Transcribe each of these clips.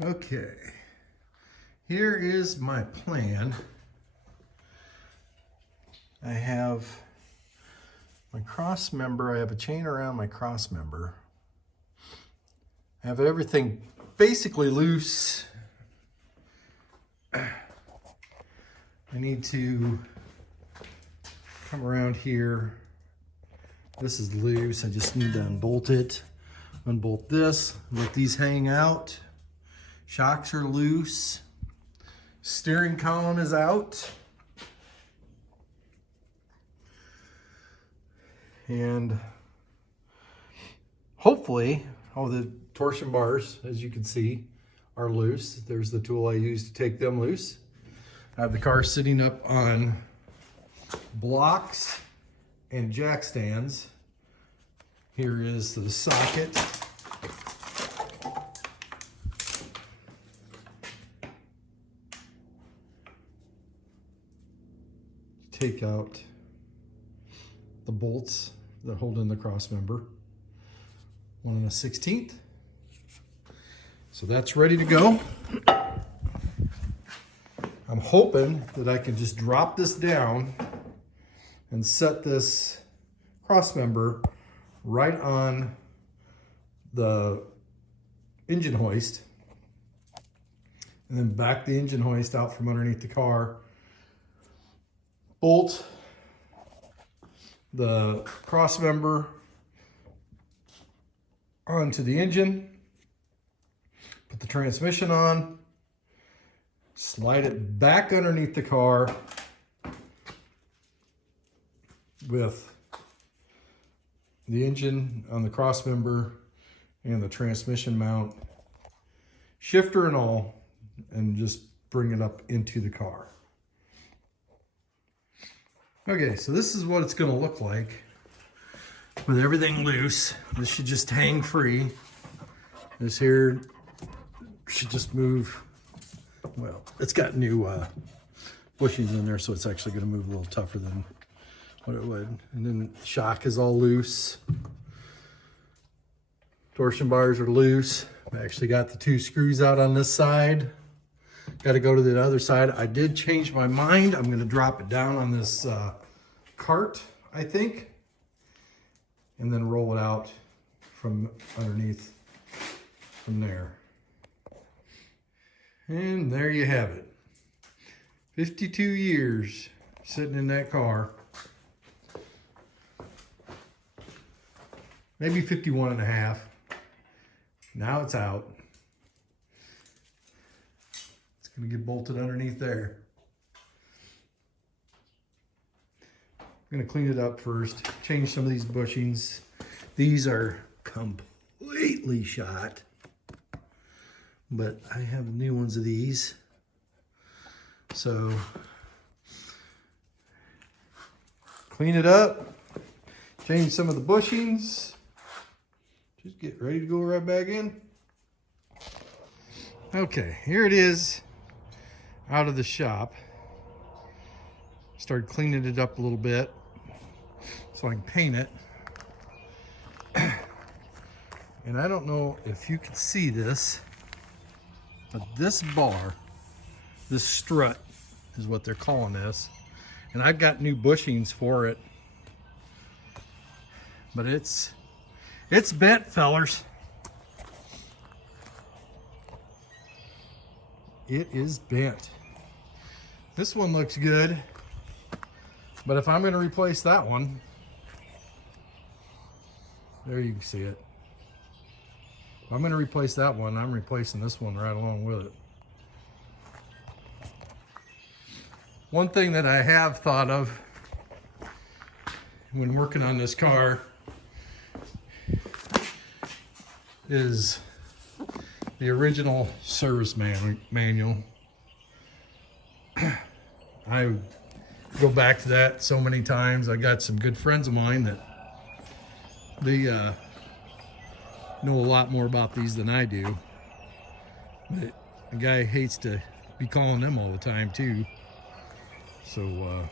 Okay, here is my plan. I have my cross member. I have a chain around my cross member. I have everything basically loose. I need to come around here. This is loose. I just need to unbolt it. Unbolt this, let these hang out. Shocks are loose. Steering column is out. And hopefully, all the torsion bars, as you can see, are loose. There's the tool I use to take them loose. I have the car sitting up on blocks and jack stands. Here is the socket. Take out the bolts that hold in the cross member. 1 1/16. So that's ready to go. I'm hoping that I can just drop this down and set this cross member right on the engine hoist, and then back the engine hoist out from underneath the car. Bolt the cross member onto the engine, put the transmission on, slide it back underneath the car with the engine on the cross member and the transmission mount, shifter and all, and just bring it up into the car. Okay, so this is what it's going to look like with everything loose. This should just hang free. This here should just move. Well, it's got new bushings in there, so it's actually going to move a little tougher than what it would. And then shock is all loose. Torsion bars are loose. I actually got the 2 screws out on this side. Got to go to the other side. I did change my mind. I'm going to drop it down on this cart, I think, and then roll it out from underneath from there. And there you have it. 52 years sitting in that car. Maybe 51 and a half. Now it's out. It's going to get bolted underneath there. I'm going to clean it up first, change some of these bushings. These are completely shot, but I have new ones of these. So clean it up, change some of the bushings, just get ready to go right back in. Okay, here it is out of the shop. Started cleaning it up a little bit so I can paint it. And I don't know if you can see this, but this bar, this strut is what they're calling this. And I've got new bushings for it. But it's bent, fellers. It is bent. This one looks good. But if I'm going to replace that one, there you can see it. If I'm going to replace that one, I'm replacing this one right along with it. One thing that I have thought of when working on this car is the original service manual. I go back to that so many times. I got some good friends of mine that they know a lot more about these than I do. But the guy hates to be calling them all the time too. So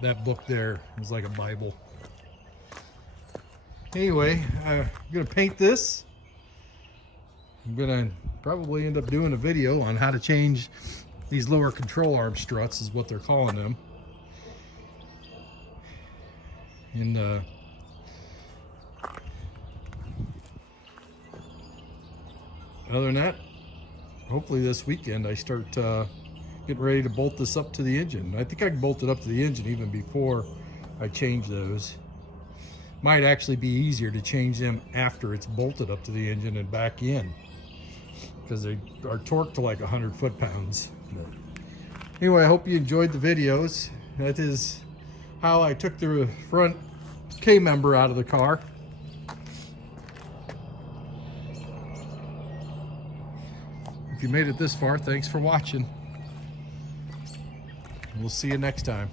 that book there is like a Bible. Anyway, I'm gonna paint this I'm gonna probably end up doing a video on how to change these lower control arm struts, is what they're calling them. And other than that, hopefully this weekend I start getting ready to bolt this up to the engine. I think I can bolt it up to the engine even before I change those. Might actually be easier to change them after it's bolted up to the engine and back in, because they are torqued to like 100 foot-pounds. Anyway, I hope you enjoyed the videos. That is how I took the front K-member out of the car. If you made it this far, thanks for watching. We'll see you next time.